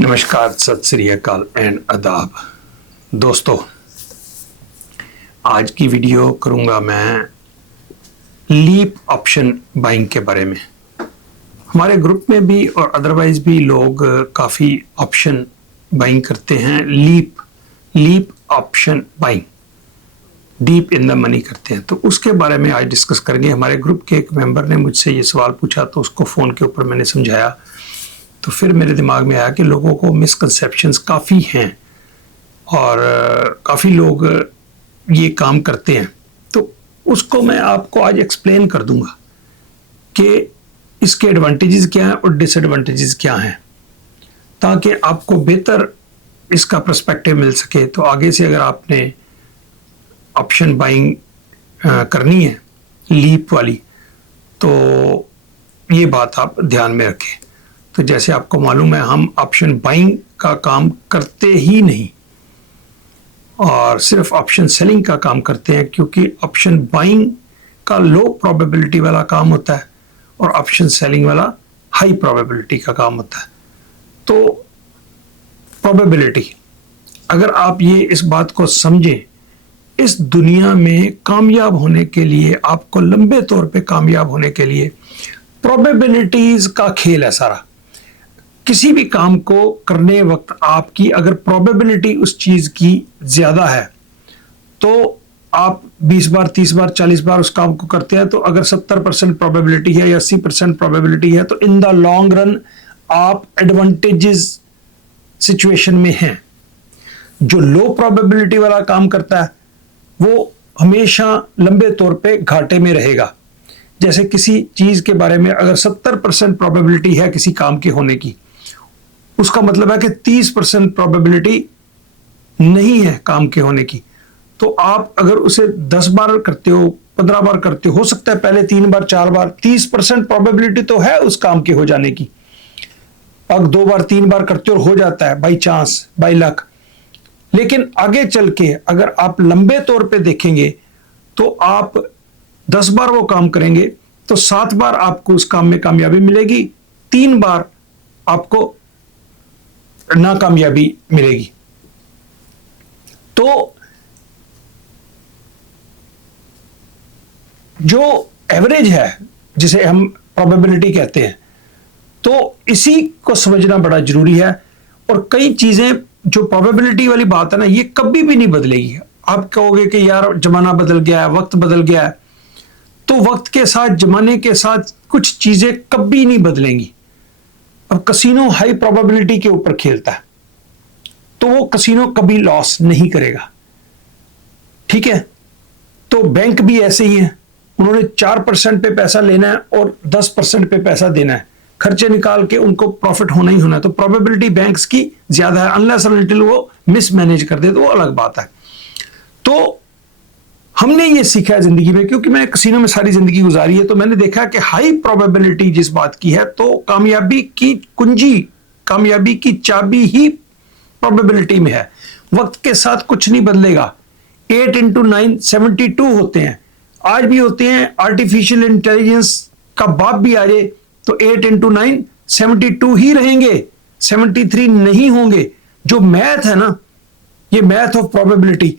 नमस्कार, सत श्री अकाल एंड आदाब। दोस्तों, आज की वीडियो करूंगा मैं लीप ऑप्शन बाइंग के बारे में। हमारे ग्रुप में भी और अदरवाइज भी लोग काफ़ी ऑप्शन बाइंग करते हैं। Leap option buying, deep in the money करते हैं। तो उसके बारे में आज डिस्कस करेंगे। हमारे ग्रुप के एक मेंबर ने मुझसे ये सवाल पूछा तो उसको फ़ोन के ऊपर मैंने समझाया। तो फिर मेरे दिमाग में आया कि लोगों को मिसकंसेप्शंस काफ़ी हैं और काफ़ी लोग ये काम करते हैं। तो उसको मैं आपको आज एक्सप्लेन कर दूंगा कि इसके एडवांटेजेस क्या हैं और डिसएडवांटेजेस क्या हैं, ताकि आपको बेहतर इसका पर्सपेक्टिव मिल सके। तो आगे से अगर आपने ऑप्शन बाइंग करनी है लीप वाली, तो ये बात आप ध्यान में रखें। तो जैसे आपको मालूम है, हम ऑप्शन बाइंग का काम करते ही नहीं और सिर्फ ऑप्शन सेलिंग का काम करते हैं, क्योंकि ऑप्शन बाइंग का लो प्रोबेबिलिटी वाला काम होता है और ऑप्शन सेलिंग वाला हाई प्रोबेबिलिटी का काम होता है। तो प्रोबेबिलिटी, अगर आप ये इस बात को समझें, इस दुनिया में कामयाब होने के लिए, आपको लंबे तौर पे कामयाब होने के लिए प्रोबेबिलिटीज का खेल है सारा। किसी भी काम को करने वक्त आपकी अगर प्रोबेबिलिटी उस चीज की ज्यादा है तो आप 20 बार, 30 बार, 40 बार उस काम को करते हैं। तो अगर 70% प्रोबेबिलिटी है या 80% प्रोबेबिलिटी है, तो इन द लॉन्ग रन आप एडवांटेजेस सिचुएशन में हैं। जो लो प्रोबेबिलिटी वाला काम करता है वो हमेशा लंबे तौर पे घाटे में रहेगा। जैसे किसी चीज के बारे में अगर 70% प्रोबेबिलिटी है किसी काम के होने की, उसका मतलब है कि 30% प्रोबेबिलिटी नहीं है काम के होने की। तो आप अगर उसे 10 बार करते हो, 15 बार करते हो सकता है पहले 3 बार, 4 बार, 30% प्रोबेबिलिटी तो है उस काम के हो जाने की। अब 2 बार, 3 बार करते हो, हो जाता है बाई चांस, बाई लक। लेकिन आगे चल के अगर आप लंबे तौर पे देखेंगे तो आप 10 बार वो काम करेंगे तो 7 बार आपको उस काम में कामयाबी मिलेगी, 3 बार आपको नाकामयाबी मिलेगी। तो जो एवरेज है, जिसे हम प्रोबेबिलिटी कहते हैं, तो इसी को समझना बड़ा जरूरी है। और कई चीजें जो प्रोबेबिलिटी वाली बात है ना, ये कभी भी नहीं बदलेगी। आप कहोगे कि यार जमाना बदल गया है, वक्त बदल गया है, तो वक्त के साथ, जमाने के साथ कुछ चीजें कभी नहीं बदलेंगी। अब कसीनो हाई प्रोबेबिलिटी के ऊपर खेलता है तो वो कसीनो कभी लॉस नहीं करेगा, ठीक है। तो बैंक भी ऐसे ही है, उन्होंने 4% पे पैसा लेना है और 10% पे पैसा देना है, खर्चे निकाल के उनको प्रॉफिट होना ही होना है। तो प्रोबेबिलिटी बैंक्स की ज्यादा है, अनलेस अनटिल वो मिसमैनेज कर दे तो वो अलग बात है। तो हमने ये सीखा है जिंदगी में, क्योंकि मैंने कसीनो में सारी जिंदगी गुजारी है, तो मैंने देखा कि हाई प्रोबेबिलिटी जिस बात की है, तो कामयाबी की कुंजी, कामयाबी की चाबी ही प्रोबेबिलिटी में है। वक्त के साथ कुछ नहीं बदलेगा। 8 into 9 72 होते हैं, आज भी होते हैं। आर्टिफिशियल इंटेलिजेंस का बाप भी आ जाए तो 8 into 9 72 ही रहेंगे, 73 नहीं होंगे। जो मैथ है ना, ये मैथ ऑफ प्रोबेबिलिटी,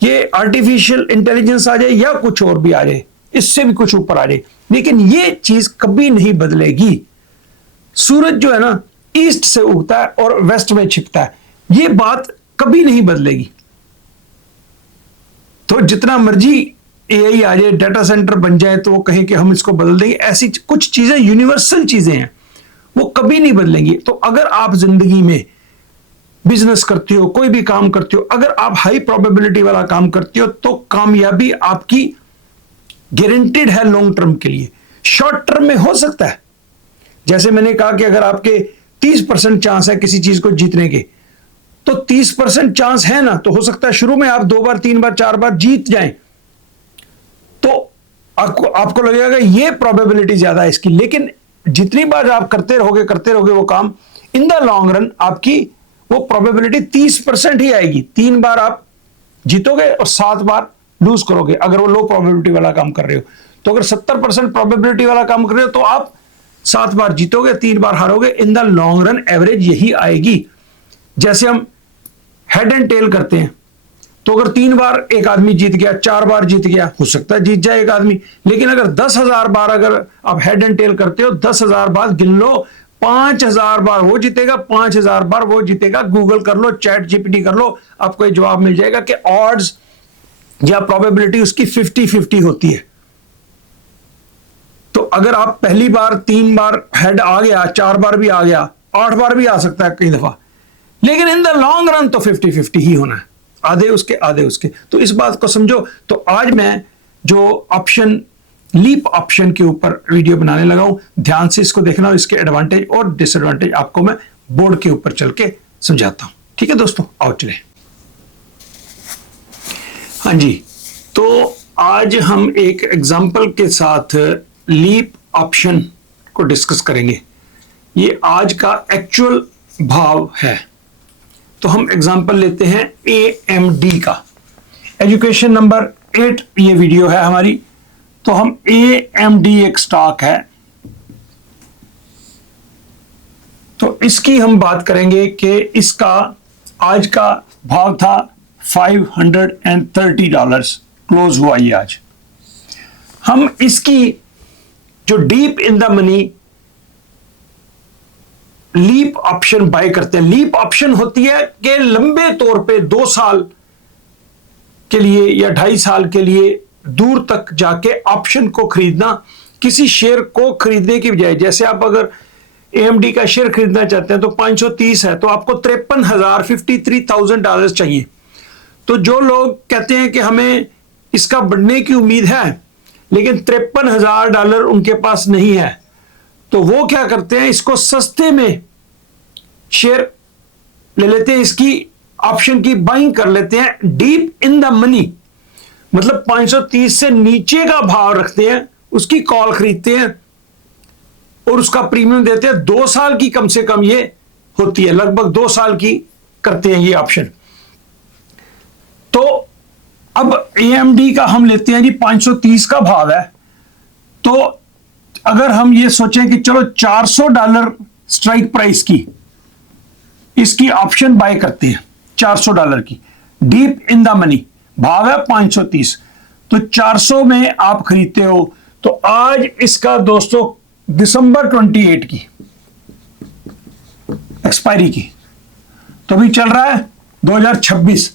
ये आर्टिफिशियल इंटेलिजेंस आ जाए या कुछ और भी आ जाए, इससे भी कुछ ऊपर आ जाए, लेकिन ये चीज कभी नहीं बदलेगी। सूरज जो है ना, ईस्ट से उगता है और वेस्ट में छिपता है, ये बात कभी नहीं बदलेगी। तो जितना मर्जी एआई आ जाए, डाटा सेंटर बन जाए, तो वो कहें कि हम इसको बदल देंगे, ऐसी कुछ चीजें यूनिवर्सल चीजें हैं, वो कभी नहीं बदलेंगी। तो अगर आप जिंदगी में बिजनेस करते हो, कोई भी काम करते हो, अगर आप हाई प्रोबेबिलिटी वाला काम करते हो, तो कामयाबी आपकी गारंटीड है लॉन्ग टर्म के लिए। शॉर्ट टर्म में हो सकता है, जैसे मैंने कहा कि अगर आपके 30% चांस है किसी चीज को जीतने के, तो 30% चांस है ना, तो हो सकता है शुरू में आप 2 बार, 3 बार, 4 बार जीत जाएं, तो आपको लगेगा ये प्रोबेबिलिटी ज्यादा है इसकी। लेकिन जितनी बार आप करते रहोगे वो काम, इन द लॉन्ग रन आपकी वो प्रोबेबिलिटी 30% ही आएगी। 3 बार आप जीतोगे और 7 बार लूज करोगे, अगर वो लो प्रोबेबिलिटी वाला काम कर रहे हो। तो अगर 70% प्रोबेबिलिटी वाला काम कर रहे हो तो आप 7 बार जीतोगे, 3 बार हारोगे, in the long run average यही आएगी। जैसे हम हेड एंड टेल करते हैं, तो अगर 3 बार एक आदमी जीत गया, 4 बार जीत गया, हो सकता है जीत जाए एक आदमी। लेकिन अगर 10,000 बार अगर आप हेड एंड टेल करते हो, 10,000 बार गिन लो, 5,000 बार वो जीतेगा, 5,000 बार वो जीतेगा। गूगल कर लो, चैट जीपीटी कर लो, आपको ये जवाब मिल जाएगा कि ऑड्स या प्रोबेबिलिटी उसकी 50-50 होती है। तो अगर आप पहली बार 3 बार हेड आ गया, 4 बार भी आ गया, 8 बार भी आ सकता है कई दफा, लेकिन इन द लॉन्ग रन तो 50-50 ही होना है, आधे उसके आधे उसके। तो इस बात को समझो। तो आज मैं जो ऑप्शन, लीप ऑप्शन के ऊपर वीडियो बनाने लगा हूं, ध्यान से इसको देखना और इसके एडवांटेज और डिसएडवांटेज आपको मैं बोर्ड के ऊपर चल के समझाता हूं। ठीक है दोस्तों, आओ चले। हाँ जी, तो आज हम एक एग्जाम्पल के साथ लीप ऑप्शन को डिस्कस करेंगे। ये आज का एक्चुअल भाव है। तो हम एग्जाम्पल लेते हैं AMD का। एजुकेशन नंबर 8 ये वीडियो है हमारी। तो हम AMD एक स्टॉक है, तो इसकी हम बात करेंगे कि इसका आज का भाव था $530, क्लोज हुआ ये आज। हम इसकी जो deep in the money leap option buy करते हैं। लीप ऑप्शन होती है कि लंबे तौर पे 2 साल के लिए या 2.5 साल के लिए दूर तक जाके ऑप्शन को खरीदना, किसी शेयर को खरीदने की बजाय। जैसे आप अगर AMD का शेयर खरीदना चाहते हैं तो 530 है, तो आपको $53,000 चाहिए। तो जो लोग कहते हैं कि हमें इसका बढ़ने की उम्मीद है लेकिन $53,000 उनके पास नहीं है, तो वो क्या करते हैं, इसको सस्ते में शेयर ले लेते हैं, इसकी ऑप्शन की बाइंग कर लेते हैं डीप इन द मनी, मतलब 530 से नीचे का भाव रखते हैं, उसकी कॉल खरीदते हैं और उसका प्रीमियम देते हैं। 2 साल की कम से कम ये होती है, लगभग 2 साल की करते हैं ये ऑप्शन। तो अब AMD का हम लेते हैं जी, 530 का भाव है। तो अगर हम ये सोचें कि चलो $400 स्ट्राइक प्राइस की इसकी ऑप्शन बाय करते हैं, $400 की डीप इन द मनी, भाव है 530, तो 400 में आप खरीदते हो। तो आज इसका दोस्तों दिसंबर 28 की एक्सपायरी की, तो भी चल रहा है 2026,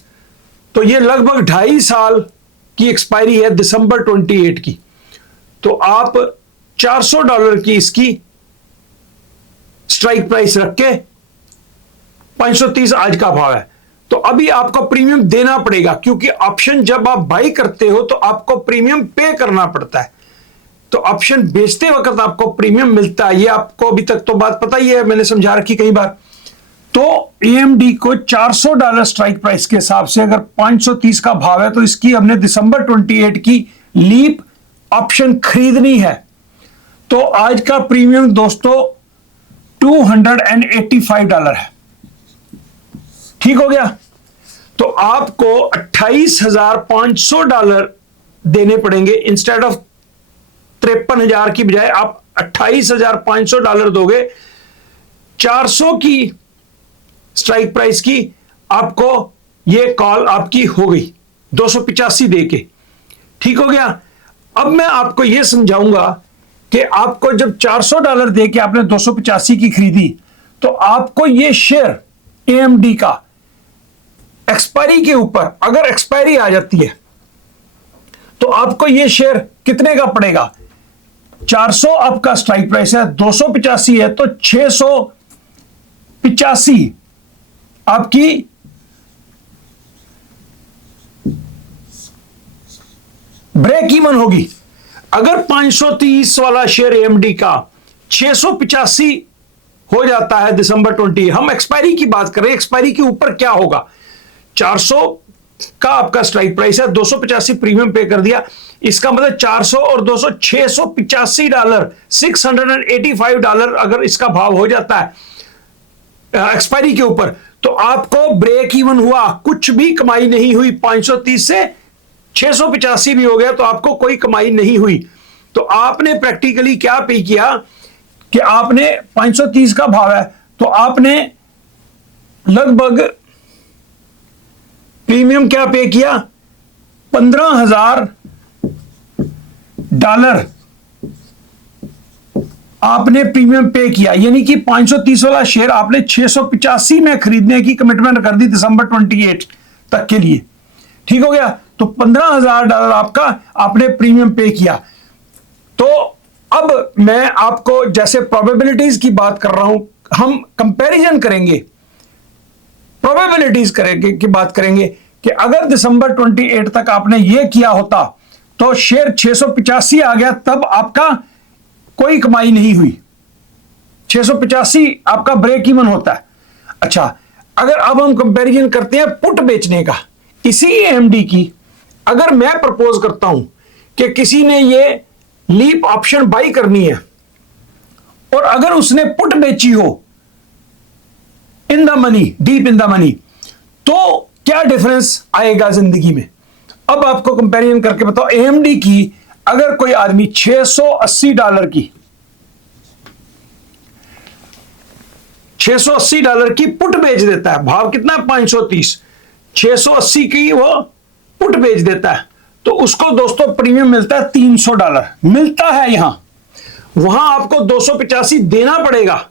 तो ये लगभग 2.5 साल की एक्सपायरी है दिसंबर 28 की। तो आप $400 की इसकी स्ट्राइक प्राइस रख के 530 आज का भाव है। तो अभी आपको प्रीमियम देना पड़ेगा, क्योंकि ऑप्शन जब आप बाई करते हो तो आपको प्रीमियम पे करना पड़ता है। तो ऑप्शन बेचते वक्त आपको प्रीमियम मिलता है, ये आपको अभी तक तो बात पता ही है, मैंने समझा रखी कई बार। तो AMD को $400 स्ट्राइक प्राइस के हिसाब से अगर 530 का भाव है, तो इसकी हमने दिसंबर 28 की लीप ऑप्शन खरीदनी है। तो आज का प्रीमियम दोस्तों $285 है। ठीक हो गया। तो आपको $28,500 देने पड़ेंगे, इंस्टेड ऑफ 53,000 की बजाय आप $28,500 दोगे। 400 की स्ट्राइक प्राइस की आपको ये कॉल आपकी हो गई 285 दे के। ठीक हो गया। अब मैं आपको यह समझाऊंगा कि आपको जब $400 दे के आपने 285 की खरीदी, तो आपको यह शेयर AMD का एक्सपायरी के ऊपर, अगर एक्सपायरी आ जाती है तो आपको यह शेयर कितने का पड़ेगा। 400 आपका स्ट्राइक प्राइस है, 285 है, तो 685 आपकी ब्रेक इवन होगी। अगर 530 वाला शेयर AMD का 685 हो जाता है दिसंबर 20, हम एक्सपायरी की बात कर रहे हैं, एक्सपायरी के ऊपर क्या होगा। 400 का आपका स्ट्राइक प्राइस है, 285 प्रीमियम पे कर दिया, इसका मतलब 400 और 200 $685, $685 अगर इसका भाव हो जाता है एक्सपायरी के ऊपर, तो आपको ब्रेक इवन हुआ, कुछ भी कमाई नहीं हुई। 530 से 685 भी हो गया तो आपको कोई कमाई नहीं हुई। तो आपने प्रैक्टिकली क्या पे किया कि आपने 530 का भाव है तो आपने लगभग प्रीमियम क्या पे किया, $15,000 आपने प्रीमियम पे किया। यानी कि 530 वाला शेयर आपने 685 में खरीदने की कमिटमेंट कर दी दिसंबर 28 तक के लिए। ठीक हो गया, तो $15,000 आपका आपने प्रीमियम पे किया। तो अब मैं आपको जैसे प्रोबेबिलिटीज की बात कर रहा हूं, हम कंपैरिजन करेंगे, प्रोबेबिलिटीज करेंगे की बात करेंगे कि अगर दिसंबर 28 तक आपने ये किया होता तो शेयर 685 आ गया, तब आपका कोई कमाई नहीं हुई, 685 आपका ब्रेक इवन होता है। अच्छा, अगर अब हम कंपैरिजन करते हैं पुट बेचने का, इसी एएमडी की अगर मैं प्रपोज करता हूं कि किसी ने ये लीप ऑप्शन बाई करनी है और अगर उसने पुट बेची हो इन the money, deep in the money, तो क्या डिफरेंस आएगा जिंदगी में। अब आपको कंपैरिजन करके बताओ, एएमडी की अगर कोई आदमी $680 की पुट बेच देता है, भाव कितना है 530, 680 की वो पुट बेच देता है, तो उसको दोस्तों प्रीमियम मिलता है $300 मिलता है। यहां वहां आपको 285 देना पड़ेगा,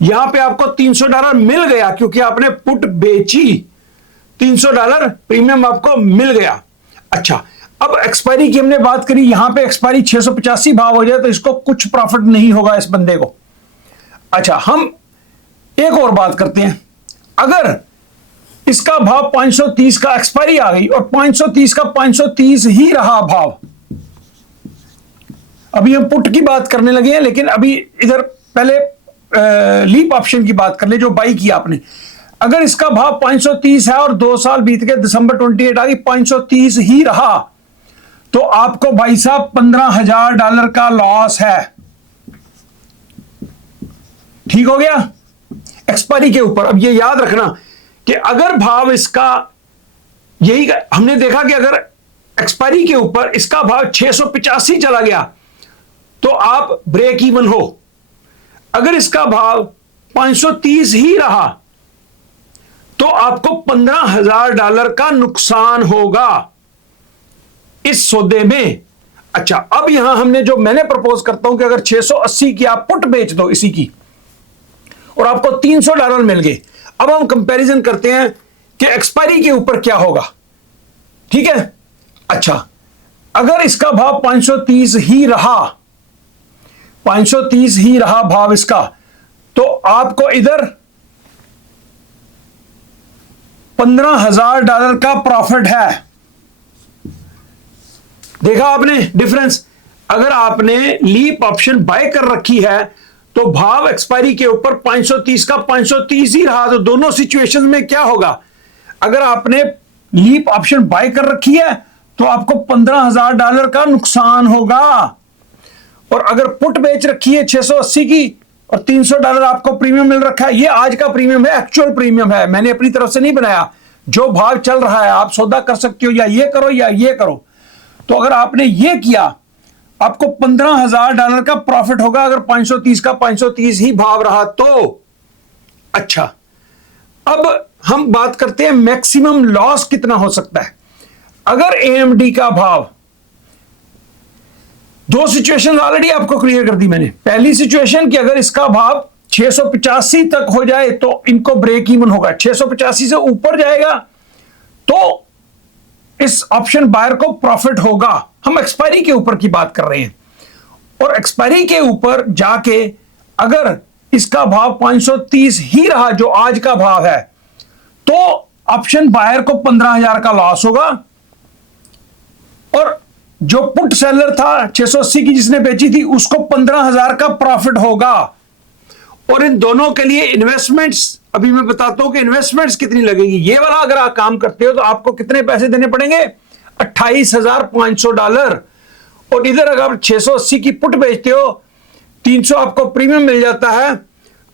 यहां पे आपको $300 मिल गया क्योंकि आपने पुट बेची, $300 प्रीमियम आपको मिल गया। अच्छा, अब एक्सपायरी की हमने बात करी, यहां पे एक्सपायरी 685 भाव हो जाए तो इसको कुछ प्रॉफिट नहीं होगा इस बंदे को। अच्छा, हम एक और बात करते हैं, अगर इसका भाव 530 का एक्सपायरी आ गई और 530 का 530 ही रहा भाव, अभी हम पुट की बात करने लगे हैं लेकिन अभी इधर पहले लीप ऑप्शन की बात कर ले जो बाई किया आपने। अगर इसका भाव 530 है और 2 साल बीत गए, दिसंबर 28 आ गई, 530 ही रहा, तो आपको भाई साहब $15,000 का लॉस है। ठीक हो गया, एक्सपायरी के ऊपर। अब ये याद रखना कि अगर भाव इसका, यही हमने देखा कि अगर एक्सपायरी के ऊपर इसका भाव 685 चला गया तो आप ब्रेक इवन हो, अगर इसका भाव 530 ही रहा तो आपको $15,000 का नुकसान होगा इस सौदे में। अच्छा, अब यहां हमने जो मैंने प्रपोज करता हूं कि अगर 680 की आप पुट बेच दो इसी की और आपको $300 मिल गए, अब हम कंपैरिजन करते हैं कि एक्सपायरी के ऊपर क्या होगा। ठीक है, अच्छा, अगर इसका भाव 530 ही रहा, 530 ही रहा भाव इसका, तो आपको इधर $15,000 का प्रॉफिट है। देखा आपने डिफरेंस, अगर आपने लीप ऑप्शन बाय कर रखी है तो भाव एक्सपायरी के ऊपर 530 का 530 ही रहा, तो दोनों सिचुएशन में क्या होगा, अगर आपने लीप ऑप्शन बाय कर रखी है तो आपको $15,000 का नुकसान होगा, और अगर पुट बेच रखी है 680 की और $300 आपको प्रीमियम मिल रखा है, ये आज का प्रीमियम है, एक्चुअल प्रीमियम है, मैंने अपनी तरफ से नहीं बनाया, जो भाव चल रहा है आप सौदा कर सकते हो, या ये करो या ये करो। तो अगर आपने ये किया आपको $15,000 का प्रॉफिट होगा, अगर 530 का 530 ही भाव रहा तो। अच्छा, अब हम बात करते हैं मैक्सिमम लॉस कितना हो सकता है। अगर एएमडी का भाव, दो सिचुएशन ऑलरेडी आपको क्लियर कर दी मैंने। पहली सिचुएशन कि अगर इसका भाव 685 तक हो जाए तो इनको ब्रेक इवन होगा, 685 से ऊपर जाएगा तो इस ऑप्शन बायर को प्रॉफिट होगा। हम एक्सपायरी के ऊपर की बात कर रहे हैं, और एक्सपायरी के ऊपर जाके अगर इसका भाव 530 ही रहा जो आज का भाव है, तो ऑप्शन बायर को 15,000 का लॉस होगा, और जो पुट सेलर था 680 की जिसने बेची थी उसको 15,000 का प्रॉफिट होगा। और इन दोनों के लिए इन्वेस्टमेंट्स, अभी मैं बताता हूं कि इन्वेस्टमेंट्स कितनी लगेगी। ये वाला अगर आप काम करते हो तो आपको कितने पैसे देने पड़ेंगे, $28,500। और इधर अगर आप 680 की पुट बेचते हो, 300 आपको प्रीमियम मिल जाता है,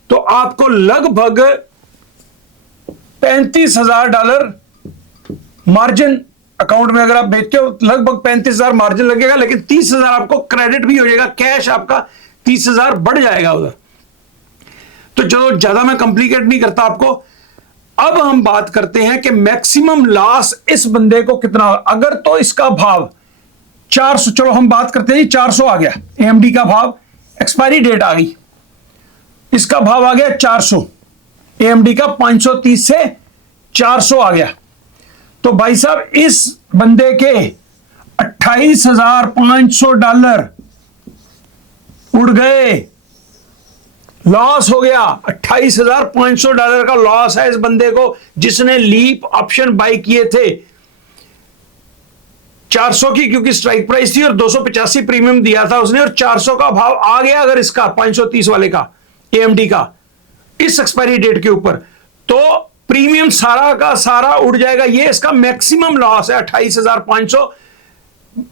तो आपको लगभग $35,000 मार्जिन अकाउंट में अगर आप बेचते हो, लगभग 35,000 मार्जिन लगेगा, लेकिन 30,000 आपको क्रेडिट भी हो जाएगा, कैश आपका 30,000 बढ़ जाएगा उधर। तो चलो ज्यादा मैं कॉम्प्लिकेट नहीं करता आपको। अब हम बात करते हैं कि मैक्सिमम लॉस इस बंदे को कितना, अगर तो इसका भाव 400, चलो हम बात करते हैं जी 400 आ गया एएमडी का भाव, एक्सपायरी डेट आ गई, इसका भाव आ गया 400, एएमडी का 530 से 400 आ गया। तो भाई साहब इस बंदे के $28,500 उड़ गए, लॉस हो गया। $28,500 का लॉस है इस बंदे को, जिसने लीप ऑप्शन बाय किए थे 400 की, क्योंकि स्ट्राइक प्राइस थी और 285 प्रीमियम दिया था उसने, और 400 का भाव आ गया अगर इसका 530 वाले का एएमडी का इस एक्सपायरी डेट के ऊपर, तो प्रीमियम सारा का सारा उड़ जाएगा। ये इसका मैक्सिमम लॉस है 28,500।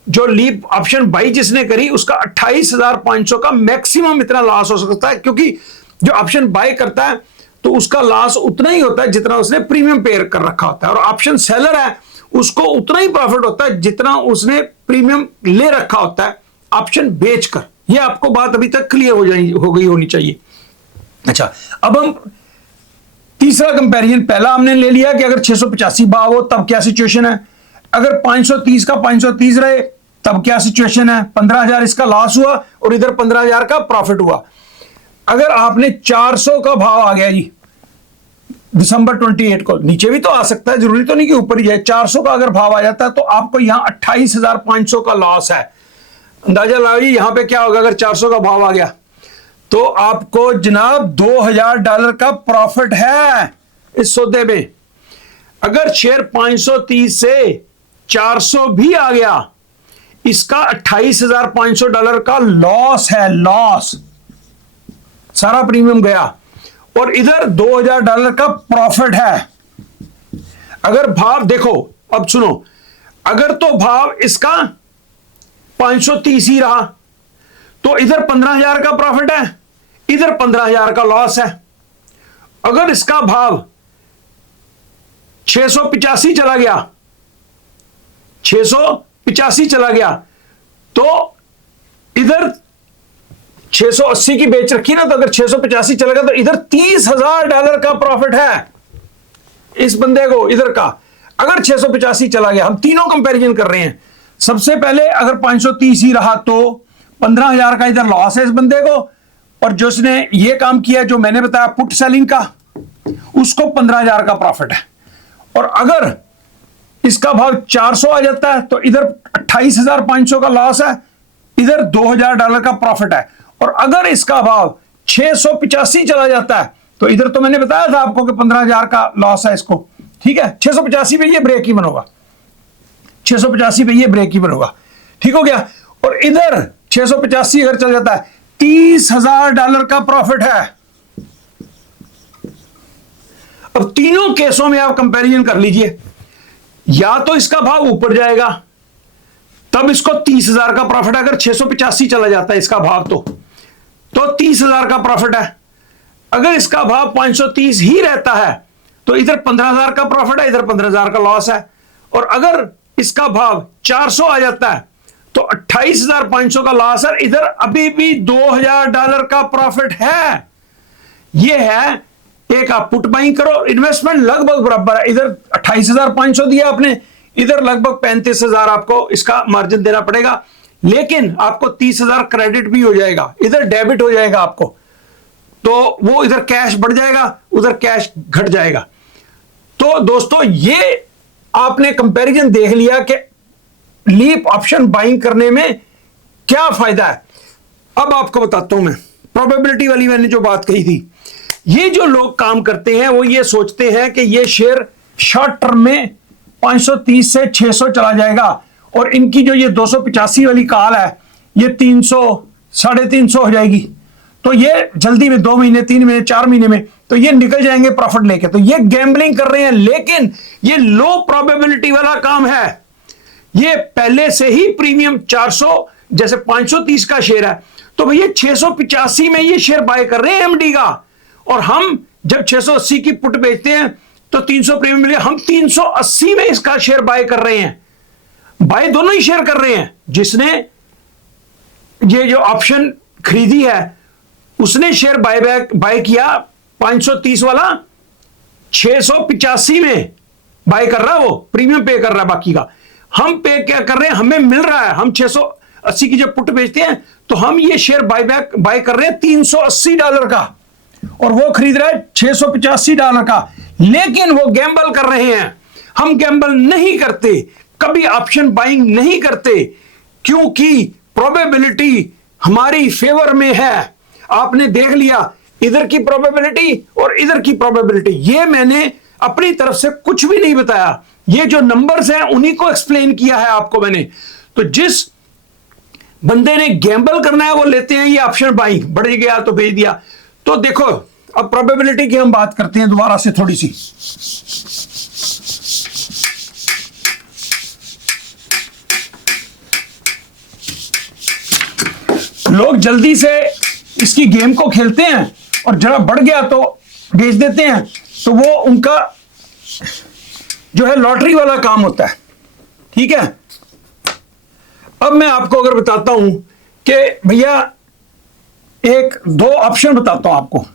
जो लीप ऑप्शन बाई जिसने करी उसका 28,500 का मैक्सिमम इतना लॉस हो सकता है, क्योंकि जो ऑप्शन बाय करता है तो उसका लॉस उतना ही होता है जितना उसने प्रीमियम पे कर रखा होता है, और ऑप्शन सेलर है उसको उतना ही प्रॉफिट होता है जितना उसने प्रीमियम ले रखा होता है ऑप्शन बेचकर। ये आपको बात अभी तक क्लियर हो गई होनी चाहिए। अच्छा, अब हम तीसरा कंपैरिजन, पहला हमने ले लिया कि अगर 685 भाव हो तब क्या सिचुएशन है, अगर 530 का 530 रहे तब क्या सिचुएशन है, 15,000 इसका लॉस हुआ और इधर 15,000 का प्रॉफिट हुआ। अगर आपने 400 का भाव आ गया जी दिसंबर 28 को, नीचे भी तो आ सकता है, जरूरी तो नहीं कि ऊपर ही जाए, 400 का अगर भाव आ जाता है तो आपको यहां 28,500 का लॉस है। अंदाजा लगाओ जी यहां पे क्या होगा अगर 400 का भाव आ गया, तो आपको जनाब $2,000 का प्रॉफिट है इस सौदे में। अगर शेयर 530 से 400 भी आ गया, इसका $28,500 का लॉस है, लॉस, सारा प्रीमियम गया, और इधर $2,000 का प्रॉफिट है। अगर भाव देखो, अब सुनो, अगर तो भाव इसका 530 ही रहा तो इधर 15,000 का प्रॉफिट है, इधर 15,000 का लॉस है। अगर इसका भाव 685 चला गया, 685 चला गया, तो इधर 680 की बेच रखी ना, तो अगर 685 चला गया तो इधर $30,000 का प्रॉफिट है इस बंदे को इधर का। अगर 685 चला गया, हम तीनों कंपैरिजन कर रहे हैं। सबसे पहले अगर 530 ही रहा तो 15,000 का इधर लॉस है इस बंदे को, और जो उसने ये काम किया जो मैंने बताया पुट सेलिंग का, उसको 15,000 का प्रॉफिट है। और अगर इसका भाव 400 आ जाता है तो इधर 28,500 का लॉस है, इधर $2,000 का प्रॉफिट है। और अगर इसका भाव 685 चला जाता है तो इधर तो मैंने बताया था आपको कि 15,000 का लॉस है इसको, ठीक है। 685 पे ये ब्रेक इवन होगा, 685 पे ये ब्रेक इवन होगा, ठीक हो गया। और इधर 685 अगर चल जाता है, $30,000 का प्रॉफिट है। अब तीनों केसों में आप कंपैरिजन कर लीजिए, या तो इसका भाव ऊपर जाएगा तब इसको 30,000 का प्रॉफिट है, अगर 685 चला जाता है इसका भाव तो 30,000 का प्रॉफिट है। अगर इसका भाव 530 ही रहता है तो इधर 15,000 का प्रॉफिट है, इधर 15,000 का लॉस है। और अगर इसका भाव 400 आ जाता है तो 28,500 का लॉस है, इधर अभी भी $2,000 का प्रॉफिट है। यह है एक, आप पुट बाइंग करो, इन्वेस्टमेंट लगभग बराबर है, इधर 28,500 दिया आपने, इधर लगभग 35,000 आपको इसका मार्जिन देना पड़ेगा, लेकिन आपको 30,000 क्रेडिट भी हो जाएगा, इधर डेबिट हो जाएगा आपको, तो वो इधर कैश बढ़ जाएगा, उधर कैश घट जाएगा। तो दोस्तों ये आपने कंपैरिजन देख लिया कि लीप ऑप्शन बाइंग करने में क्या फायदा है। अब आपको बताता हूं मैं, प्रोबेबिलिटी वाली मैंने जो बात कही थी, ये जो लोग काम करते हैं वो ये सोचते हैं कि ये शेयर शॉर्ट टर्म में 530 से 600 चला जाएगा, और इनकी जो ये 285 वाली कॉल है ये 300 350 हो जाएगी, तो ये जल्दी में 2 महीने 3 महीने 4 महीने में तो ये निकल जाएंगे प्रॉफिट लेके। तो ये गैम्बलिंग कर रहे हैं, लेकिन ये लो प्रोबेबिलिटी वाला काम है। ये पहले से ही प्रीमियम 400 जैसे 530 का शेयर है, तो भैया 685 में ये शेयर बाय कर रहे हैं एमडी का, और हम जब 680 की पुट बेचते हैं तो 300 प्रीमियम मिले, हम 380 में इसका शेयर बाय कर रहे हैं। बाय दोनों ही शेयर कर रहे हैं, जिसने ये जो ऑप्शन खरीदी है उसने शेयर बाय किया 530 वाला 685 में बाय कर रहा है, वो प्रीमियम पे कर रहा है। बाकी का हम पे क्या कर रहे हैं, हमें मिल रहा है। हम 680 की जब पुट बेचते हैं तो हम ये शेयर बाय कर रहे हैं $380 का, और वो खरीद रहा है $685 का। लेकिन वो गैम्बल कर रहे हैं, हम गैम्बल नहीं करते, कभी ऑप्शन बाइंग नहीं करते, क्योंकि प्रोबेबिलिटी हमारी फेवर में है। आपने देख लिया इधर की प्रोबेबिलिटी और इधर की प्रोबेबिलिटी, ये मैंने अपनी तरफ से कुछ भी नहीं बताया, ये जो नंबर्स हैं उन्हीं को एक्सप्लेन किया है आपको मैंने। तो जिस बंदे ने गैम्बल करना है वो लेते हैं ये ऑप्शन बाइंग, बढ़ गया तो भेज दिया। तो देखो अब प्रोबेबिलिटी की हम बात करते हैं दोबारा से थोड़ी सी। लोग जल्दी से इसकी गेम को खेलते हैं और जरा बढ़ गया तो बेच देते हैं, तो वो उनका जो है लॉटरी वाला काम होता है। ठीक है, अब मैं आपको अगर बताता हूं कि भैया दो ऑप्शन बताता हूं आपको।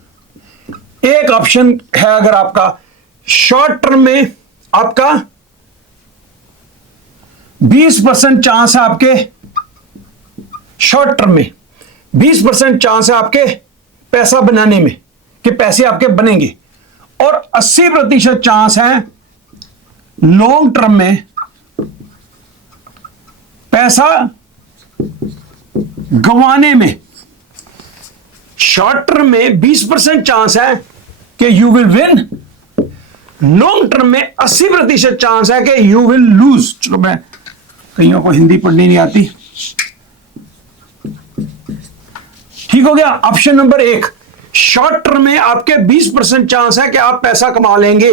एक ऑप्शन है अगर आपका शॉर्ट टर्म में आपका 20% चांस है, आपके शॉर्ट टर्म में 20% चांस है आपके पैसा बनाने में, कि पैसे आपके बनेंगे, और 80% चांस है लॉन्ग टर्म में पैसा गंवाने में। शॉर्ट टर्म में 20% चांस है कि you will win, long term में 80% चांस है कि यू विल लूज। चलो, मैं कईयों को हिंदी पढ़नी नहीं आती। ठीक हो गया। ऑप्शन नंबर 1, शॉर्ट टर्म में आपके 20% चांस है कि आप पैसा कमा लेंगे,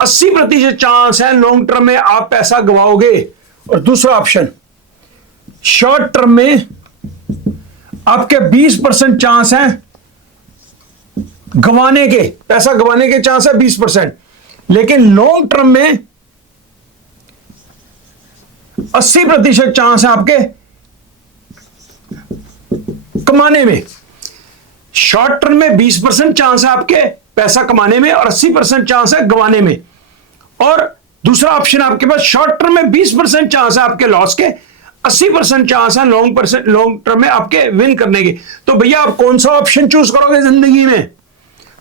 80% चांस है लॉन्ग टर्म में आप पैसा गवाओगे। और दूसरा ऑप्शन, शॉर्ट टर्म में आपके 20% चांस है गवाने के, पैसा गवाने के चांस है 20%, लेकिन लॉन्ग टर्म में 80% चांस है आपके कमाने में। शॉर्ट टर्म में 20% चांस है आपके पैसा कमाने में और 80% चांस है गवाने में। और दूसरा ऑप्शन आपके पास, शॉर्ट टर्म में 20% चांस है आपके लॉस के, 80% चांस है लॉन्ग टर्म में आपके विन करने के। तो भैया आप कौन सा ऑप्शन चूज करोगे जिंदगी में?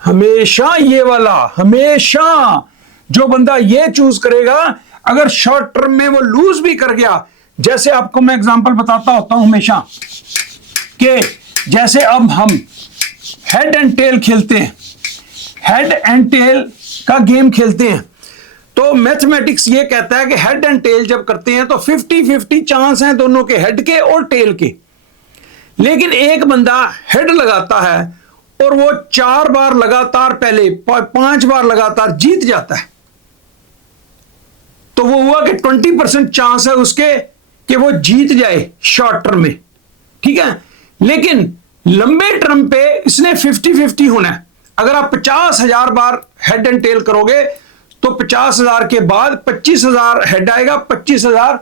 हमेशा ये वाला। हमेशा जो बंदा ये चूज करेगा, अगर शॉर्ट टर्म में वो लूज भी कर गया, जैसे आपको मैं एग्जांपल बताता होता हूं हमेशा, कि जैसे अब हम हेड एंड टेल खेलते हैं, हेड एंड टेल का गेम खेलते हैं, तो मैथमेटिक्स ये कहता है कि हेड एंड टेल जब करते हैं तो 50-50 चांस हैं दोनों के, हेड के और टेल के। लेकिन एक बंदा हेड लगाता है और वो 4 बार लगातार, पहले 5 बार लगातार जीत जाता है, तो वो हुआ कि 20% चांस है उसके कि वो जीत जाए शॉर्ट टर्म में। ठीक है, लेकिन लंबे टर्म पे इसने 50-50 होना है। अगर आप 50,000 बार हेड एंड टेल करोगे तो 50,000 के बाद 25,000 हेड आएगा, 25,000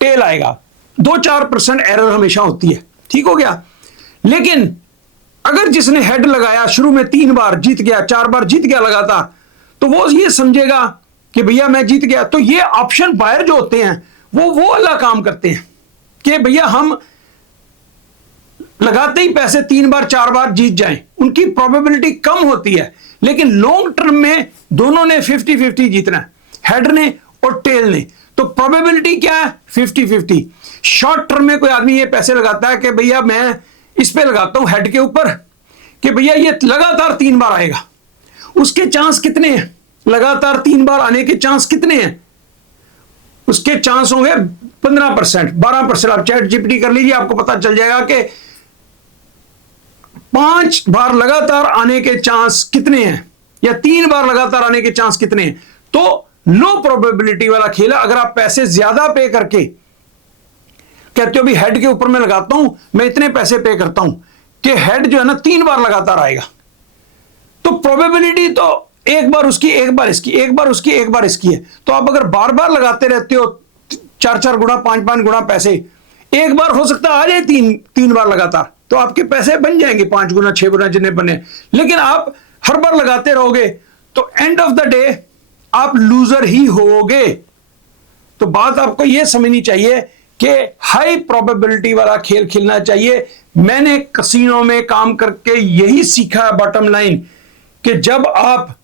टेल आएगा। 2-4% एरर हमेशा होती है। ठीक हो गया। लेकिन अगर जिसने हेड लगाया शुरू में 3 बार जीत गया, 4 बार जीत गया लगातार, तो वो ये समझेगा कि भैया मैं जीत गया। तो ये ऑप्शन बायर जो होते हैं वो अलग काम करते हैं कि भैया हम लगाते ही पैसे 3 बार 4 बार जीत जाएं, उनकी प्रोबेबिलिटी कम होती है। लेकिन लॉन्ग टर्म में दोनों ने 50-50 जीतना है, हेड ने और टेल ने। तो प्रोबेबिलिटी क्या है? 50-50। शॉर्ट टर्म में कोई आदमी ये पैसे लगाता है कि भैया मैं इस पे लगाता हूं हेड के ऊपर, कि भैया ये लगातार 3 बार आएगा, उसके चांस कितने हैं? लगातार 3 बार आने के चांस कितने हैं? उसके चांस होंगे 15%, 12%। आप चैट जीपीटी कर लीजिए, आपको पता चल जाएगा कि 5 बार लगातार आने के चांस कितने हैं या 3 बार लगातार आने के चांस कितने हैं। तो लो प्रोबेबिलिटी वाला खेल है। अगर आप पैसे ज्यादा पे करके कहते हो भी हेड के ऊपर मैं लगाता हूं, मैं इतने पैसे पे करता हूं कि हेड जो है ना 3 बार लगातार आएगा, तो प्रोबेबिलिटी तो एक बार उसकी, एक बार इसकी, एक बार उसकी, एक बार इसकी है। तो आप अगर बार बार लगाते रहते हो 4-4 गुना, 5-5 गुना पैसे, एक बार हो सकता है आ जाए 3 बार लगातार, तो आपके पैसे बन जाएंगे 5 गुना, 6 गुना जितने बने। लेकिन आप हर बार लगाते रहोगे तो एंड ऑफ द डे आप लूजर ही होगे। तो बात आपको यह समझनी चाहिए कि हाई प्रोबेबिलिटी वाला खेल खेलना चाहिए। मैंने कसिनो में काम करके यही सीखा है, बॉटम लाइन, कि जब आप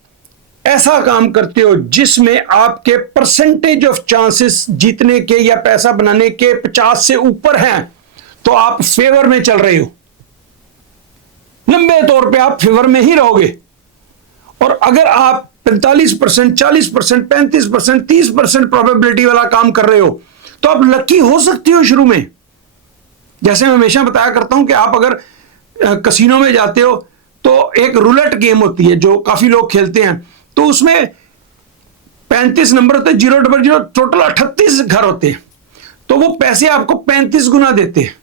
ऐसा काम करते हो जिसमें आपके परसेंटेज ऑफ चांसेस जीतने के या पैसा बनाने के 50 से ऊपर हैं, तो आप फेवर में चल रहे हो, लंबे तौर पे आप फेवर में ही रहोगे। और अगर आप 45%, 40%, 35%, 30% प्रोबेबिलिटी वाला काम कर रहे हो तो आप लकी हो सकती हो शुरू में। जैसे मैं हमेशा बताया करता हूं कि आप अगर कसिनो में जाते हो तो एक रूलेट गेम होती है जो काफी लोग खेलते हैं, तो उसमें 35 नंबर होते हैं, 000, टोटल 38 घर होते हैं, तो वो पैसे आपको 35 गुना देते हैं।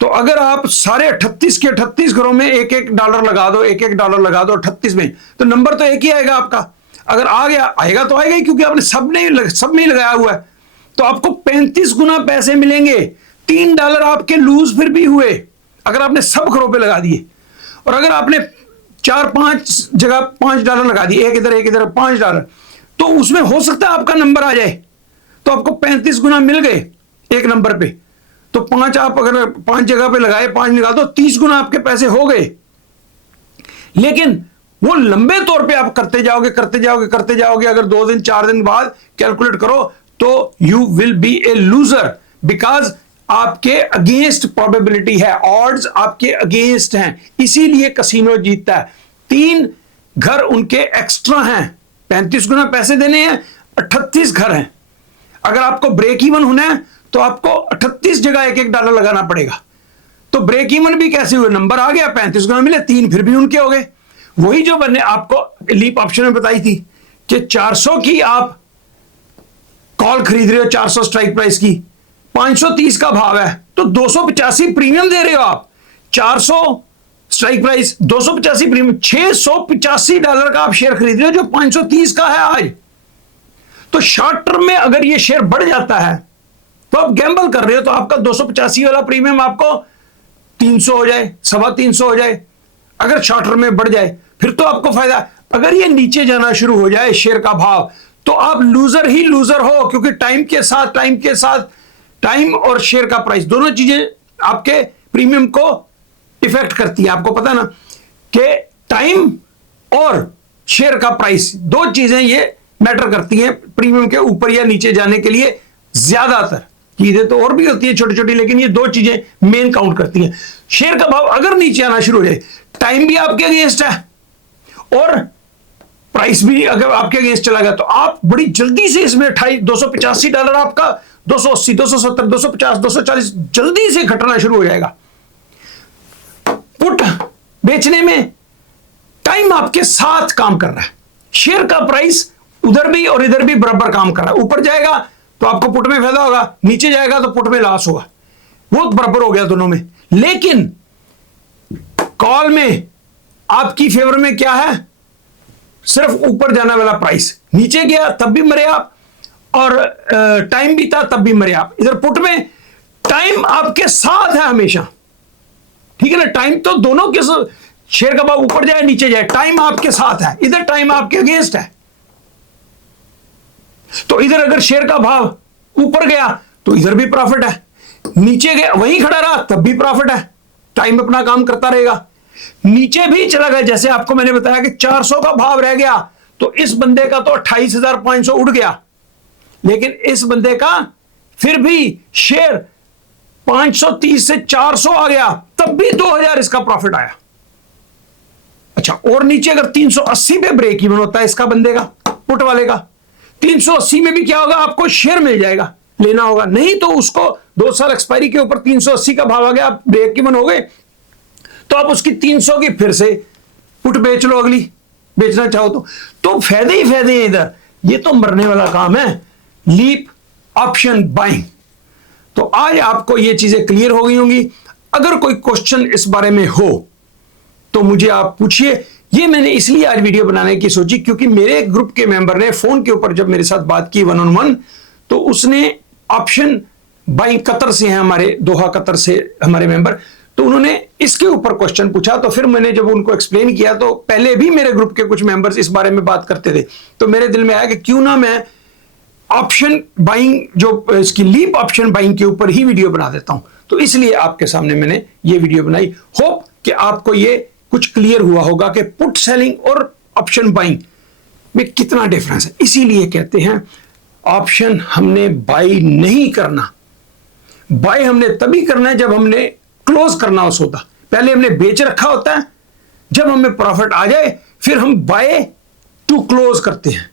तो अगर आप सारे 38 के 38 घरों में $1 लगा दो, $1 लगा दो 38 में, तो नंबर तो एक ही आएगा आपका। अगर आ गया, आएगा तो आएगा ही, क्योंकि आपने सब में ही लगाया हुआ है। तो आपको 35 गुना पैसे मिलेंगे। $3 आपके लूज फिर भी हुए अगर आपने सब घरों पे लगा दिए। और अगर आपने 4-5 जगह $5 लगा दिए, एक इधर $5, तो उसमें हो सकता है आपका नंबर आ जाए, तो आपको 35 गुना मिल गए एक नंबर पे। तो 5 आप अगर 5 जगह पे लगाए, 5 निकाल दो, 30 गुना आपके पैसे हो गए। लेकिन वो लंबे तौर पे आप करते जाओगे। अगर 2 दिन 4 दिन बाद कैलकुलेट करो तो you will be A loser, because आपके अगेंस्ट प्रोबेबिलिटी है, ऑड्स आपके अगेंस्ट हैं, इसीलिए कसिनो जीतता है। 3 घर उनके एक्स्ट्रा हैं, 35 गुना पैसे देने हैं, 38 घर हैं। अगर आपको ब्रेक इवन होना है तो आपको 38 जगह $1 लगाना पड़ेगा। तो ब्रेक इवन भी कैसे हुए, नंबर आ गया, 35 गुना मिले, 3 फिर भी उनके हो गए। वही जो मैंने आपको लीप ऑप्शन में बताई थी कि 400 की आप कॉल खरीद रहे हो, 400 स्ट्राइक प्राइस की, 530 का भाव है, तो 285 प्रीमियम दे रहे हो आप। 400 स्ट्राइक प्राइस, 285 प्रीमियम, $685 का आप शेयर खरीद रहे हो जो 530 का है आज। तो शॉर्ट टर्म में अगर ये शेयर बढ़ जाता है तो आप गैम्बल कर रहे हो, तो आपका 285 वाला प्रीमियम आपको 300 हो जाए, 350 हो जाए। अगर शॉर्ट टर्म में बढ़ जाए फिर तो आपको फायदा। अगर ये नीचे जाना शुरू हो जाए शेयर का भाव, तो आप लूजर ही लूजर हो, क्योंकि टाइम और शेयर का प्राइस दोनों चीजें आपके प्रीमियम को इफेक्ट करती है। आपको पता ना कि टाइम और शेयर का प्राइस, 2 चीजें ये मैटर करती हैं प्रीमियम के ऊपर या नीचे जाने के लिए। ज्यादातर चीजें तो और भी होती है छोटी छोटी, लेकिन ये 2 चीजें मेन काउंट करती हैं। शेयर का भाव अगर नीचे आना शुरू हो जाए, टाइम भी आपके अगेंस्ट है और प्राइस भी अगर आपके अगेंस्ट चला गया, तो आप बड़ी जल्दी से इसमें $285 आपका 280, 270, 250, 240 जल्दी से घटना शुरू हो जाएगा। पुट बेचने में टाइम आपके साथ काम कर रहा है, शेयर का प्राइस उधर भी और इधर भी बराबर काम कर रहा है। ऊपर जाएगा तो आपको पुट में फायदा होगा, नीचे जाएगा तो पुट में लॉस होगा, वो बराबर हो गया दोनों में। लेकिन कॉल में आपकी फेवर में क्या है, सिर्फ ऊपर जाने वाला प्राइस, नीचे गया तब भी मरे आप, और टाइम भी था तब भी मरे आप। इधर पुट में टाइम आपके साथ है हमेशा, ठीक है ना। टाइम तो दोनों के शेयर का भाव ऊपर जाए नीचे जाए, टाइम आपके साथ है, इधर टाइम आपके अगेंस्ट है। तो इधर अगर शेयर का भाव ऊपर गया तो इधर भी प्रॉफिट है, नीचे गया वहीं खड़ा रहा तब भी प्रॉफिट है, टाइम अपना काम करता रहेगा। नीचे भी चला गया, जैसे आपको मैंने बताया कि 400 का भाव रह गया, तो इस बंदे का तो 28,500 उड़ गया, लेकिन इस बंदे का फिर भी शेयर 530 से 400 आ गया, तब भी 2000 इसका प्रॉफिट आया। अच्छा, और नीचे अगर 380 पे ब्रेक इवन होता है इसका बंदे का, पुट वाले का, 380 में भी क्या होगा, आपको शेयर मिल जाएगा, लेना होगा। नहीं तो उसको 2 साल एक्सपायरी के ऊपर 380 का भाव आ गया, आप ब्रेक इवन हो गए, तो आप उसकी 300 की फिर से पुट बेच लो, अगली बेचना चाहो तो फायदे ही फायदे हैं इधर। ये तो मरने वाला काम है, लीप ऑप्शन बाइंग। तो आज आपको ये चीजें क्लियर हो गई होंगी। अगर कोई क्वेश्चन इस बारे में हो तो मुझे आप पूछिए। ये मैंने इसलिए आज वीडियो बनाने की सोची क्योंकि मेरे ग्रुप के मेंबर ने फोन के ऊपर जब मेरे साथ बात की 1-on-1, तो उसने ऑप्शन बाइंग, कतर से हैं हमारे, दोहा कतर से हमारे मेंबर, तो उन्होंने इसके ऊपर क्वेश्चन पूछा, तो फिर मैंने जब उनको एक्सप्लेन किया तो पहले भी मेरे ग्रुप के कुछ मेंबर्स इस बारे में बात करते थे, तो मेरे दिल में आया कि क्यों ना मैं ऑप्शन बाइंग, जो इसकी लीप ऑप्शन बाइंग के ऊपर ही वीडियो बना देता हूं। तो इसलिए आपके सामने मैंने ये वीडियो बनाई। होप कि आपको ये कुछ क्लियर हुआ होगा कि पुट सेलिंग और ऑप्शन बाइंग में कितना डिफरेंस है। इसीलिए कहते हैं ऑप्शन हमने बाई नहीं करना, बाय हमने तभी करना है जब हमने क्लोज करना हो सौदा। पहले हमने बेच रखा होता है, जब हमें प्रॉफिट आ जाए फिर हम बाय टू क्लोज करते हैं।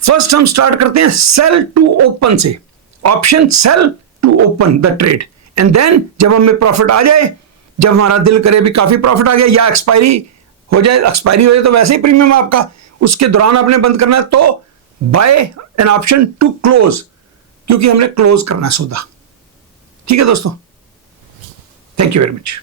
फर्स्ट हम स्टार्ट करते हैं सेल टू ओपन से, option sell to open the trade, and then जब हमें प्रॉफिट आ जाए, जब हमारा दिल करे भी काफी प्रॉफिट आ गया या एक्सपायरी हो जाए तो वैसे ही प्रीमियम आपका उसके दौरान आपने बंद करना है, तो buy an option to close, क्योंकि हमने क्लोज करना है सौदा। ठीक है दोस्तों, थैंक यू वेरी मच।